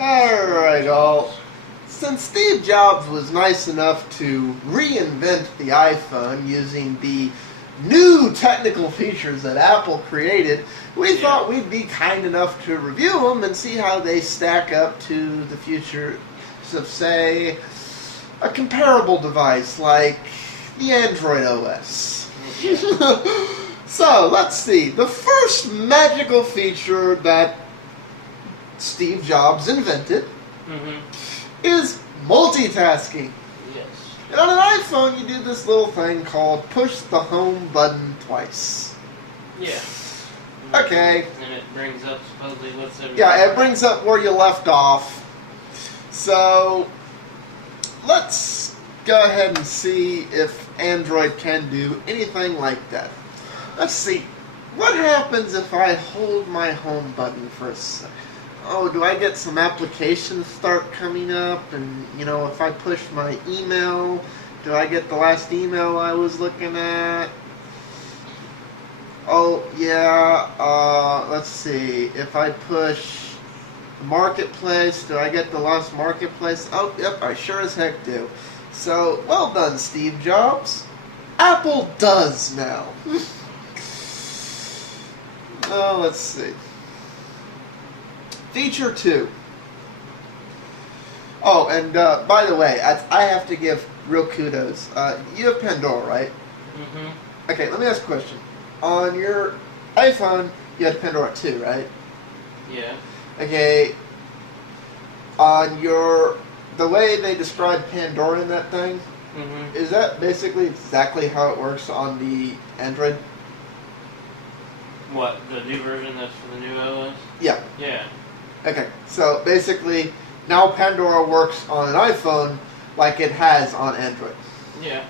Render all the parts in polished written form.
Alright, all. Since Steve Jobs was nice enough to reinvent the iPhone using the new technical features that Apple created, we thought we'd be kind enough to review them and see how they stack up to the future of, say, a comparable device like the Android OS. So, let's see. The first magical feature that Steve Jobs invented is multitasking. Yes. And on an iPhone, you do this little thing called push the home button twice. Yeah. Okay. And it brings up supposedly what's everything. Yeah, it brings up where you left off. So, let's go ahead and see if Android can do anything like that. Let's see. What happens if I hold my home button for a second? Oh, do I get some applications start coming up? And, you know, if I push my email, do I get the last email I was looking at? Oh, yeah, let's see. If I push Marketplace, do I get the last Marketplace? Oh, yep, I sure as heck do. So, well done, Steve Jobs. Apple does now. Oh, let's see. Feature 2. Oh, and by the way, I have to give real kudos. You have Pandora, right? Mm-hmm. Okay, let me ask a question. On your iPhone, you have Pandora 2, right? Yeah. Okay. On the way they describe Pandora in that thing, is that basically exactly how it works on the Android? What, the new version that's for the new OS? Yeah. Yeah. Okay, so basically, now Pandora works on an iPhone like it has on Android. Yeah.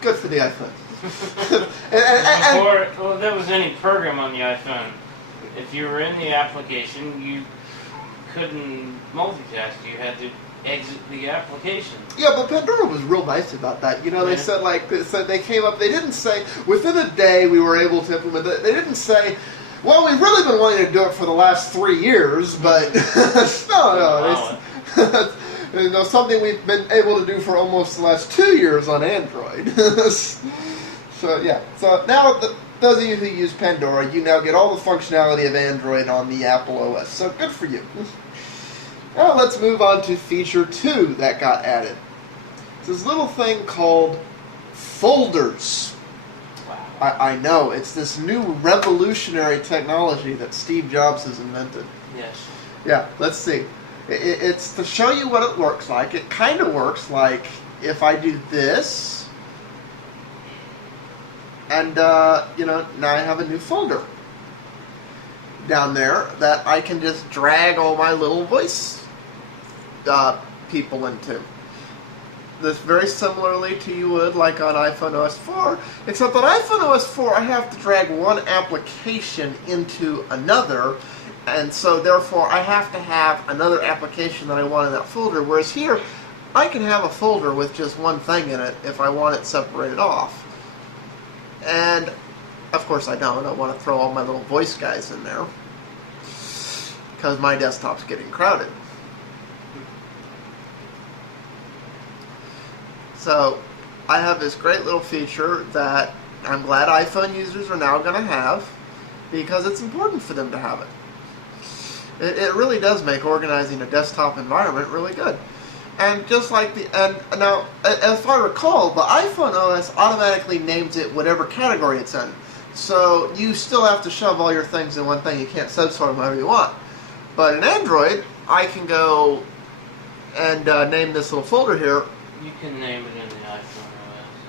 Good for the iPhone. Before there was any program on the iPhone, if you were in the application, you couldn't multitask. You had to exit the application. Yeah, but Pandora was real nice about that. You know, they said they came up. They didn't say within a day we were able to implement it. They didn't say, well, we've really been wanting to do it for the last 3 years, but no. You know, something we've been able to do for almost the last 2 years on Android. So yeah. So now, those of you who use Pandora, you now get all the functionality of Android on the Apple OS. So good for you. Now let's move on to feature 2 that got added. It's this little thing called folders. Wow. I know, it's this new revolutionary technology that Steve Jobs has invented. Yes. Yeah, let's see. It's to show you what it looks like. It kind of works like if I do this, and, you know, now I have a new folder down there that I can just drag all my little voice people into. This very similarly to you would like on iPhone OS4, except on iPhone OS4 I have to drag one application into another, and so therefore I have to have another application that I want in that folder, whereas here I can have a folder with just one thing in it if I want it separated off. And of course I don't. I want to throw all my little voice guys in there because my desktop's getting crowded. So I have this great little feature that I'm glad iPhone users are now going to have because it's important for them to have it. It really does make organizing a desktop environment really good. And just like now, if I recall, the iPhone OS automatically names it whatever category it's in. So you still have to shove all your things in one thing. You can't subsort them however you want. But in Android, I can go and name this little folder here. You can name it in the iPhone OS.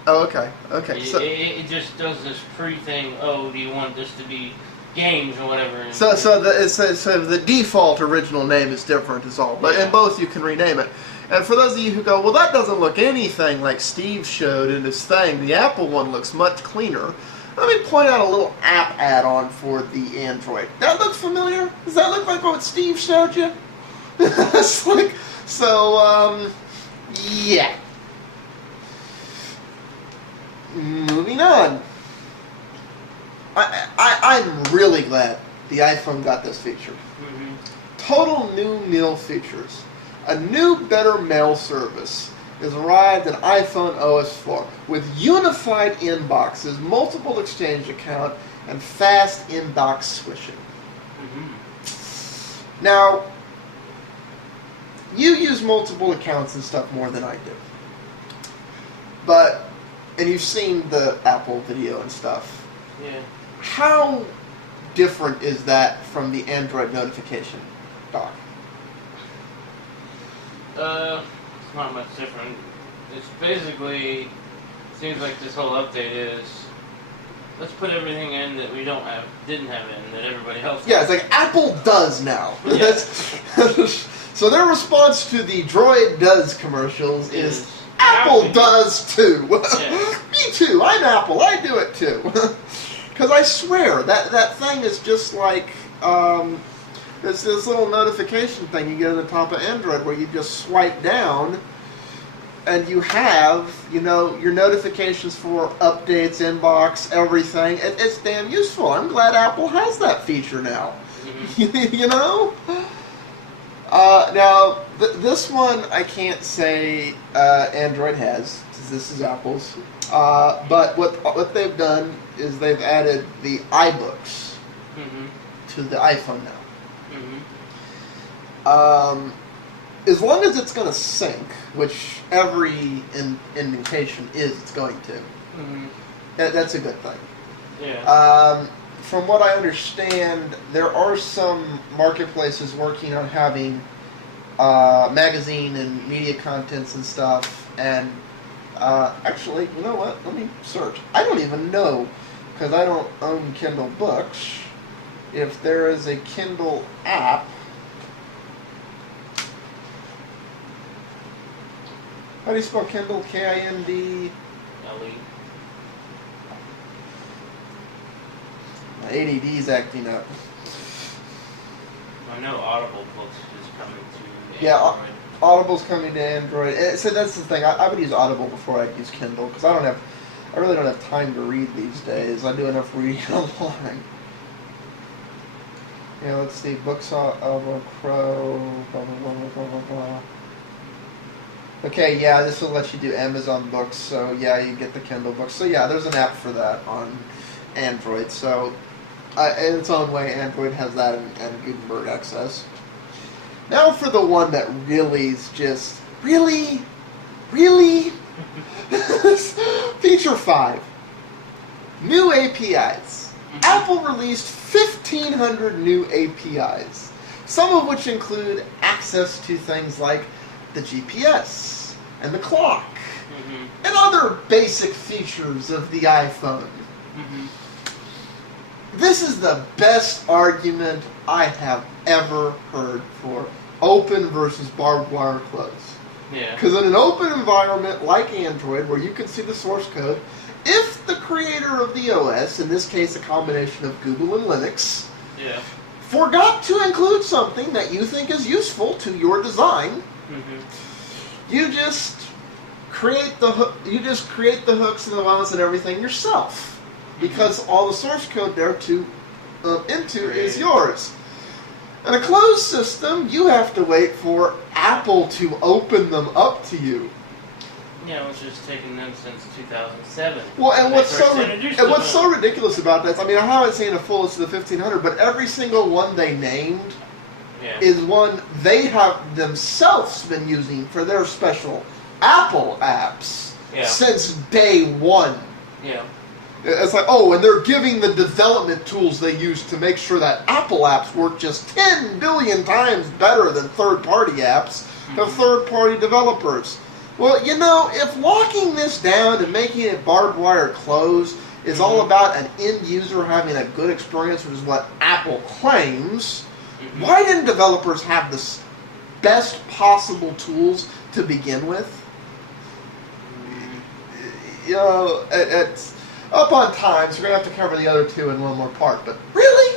Oh, okay. Okay. So it just does this pre-thing. Oh, do you want this to be games or whatever? So the default original name is different is all. But in both you can rename it. And for those of you who go, well, that doesn't look anything like Steve showed in his thing. The Apple one looks much cleaner. Let me point out a little app add-on for the Android. That looks familiar? Does that look like what Steve showed you? It's like, so, yeah. Moving on. I'm really glad the iPhone got this feature. Total new meal features. A new, better mail service has arrived in iPhone OS4 with unified inboxes, multiple exchange account, and fast inbox switching. Mm-hmm. Now, you use multiple accounts and stuff more than I do. But, and you've seen the Apple video and stuff. Yeah. How different is that from the Android notification dock? It's not much different. It's basically, seems like this whole update is, let's put everything in that we didn't have in, that everybody else has. Yeah, it's like Apple does now. Yeah. So their response to the Droid Does commercials is Apple does too. Yeah. Me too. I'm Apple. I do it too. Because I swear, that thing is just like, it's this little notification thing you get on the top of Android where you just swipe down and you have, you know, your notifications for updates, inbox, everything. It's damn useful. I'm glad Apple has that feature now. Mm-hmm. You know? Now, this one I can't say Android has, because this is Apple's. But what they've done is they've added the iBooks to the iPhone now. As long as it's going to sync, which every indication is it's going to, that's a good thing. Yeah. From what I understand, there are some marketplaces working on having magazine and media contents and stuff. And actually, you know what? Let me search. I don't even know, because I don't own Kindle books, if there is a Kindle app. How do you spell Kindle? Kindle? My ADD's acting up. I know Audible books is coming to Android. Yeah, Audible's coming to Android. So that's the thing. I would use Audible before I'd use Kindle, because I really don't have time to read these days. I do enough reading online. Yeah, let's see. Books, Audible, Crow, blah, blah, blah, blah, blah, blah. Okay, yeah, this will let you do Amazon books, so yeah, you get the Kindle books. So yeah, there's an app for that on Android. So in its own way, Android has that and Gutenberg access. Now for the one that really is just, really? Feature 5. New APIs. Apple released 1,500 new APIs, some of which include access to things like the GPS and the clock and other basic features of the iPhone. This is the best argument I have ever heard for open versus barbed wire close. Yeah. Because in an open environment like Android, where you can see the source code, if the creator of the OS, in this case a combination of Google and Linux, forgot to include something that you think is useful to your design, you just create the hooks and the lines and everything yourself, because all the source code there to into is yours. In a closed system, you have to wait for Apple to open them up to you. Yeah, which has taken them since 2007. Well, and what's so ridiculous about that is, I mean, I haven't seen a full list of the 1,500, but every single one they named is one they have themselves been using for their special Apple apps since day one. Yeah. It's like, oh, and they're giving the development tools they use to make sure that Apple apps work just 10 billion times better than third-party apps to third-party developers. Well, you know, if locking this down and making it barbed wire closed is all about an end user having a good experience, which is what Apple claims, why didn't developers have the best possible tools to begin with? You know, it's up on time, so we're going to have to cover the other two in one more part, but really?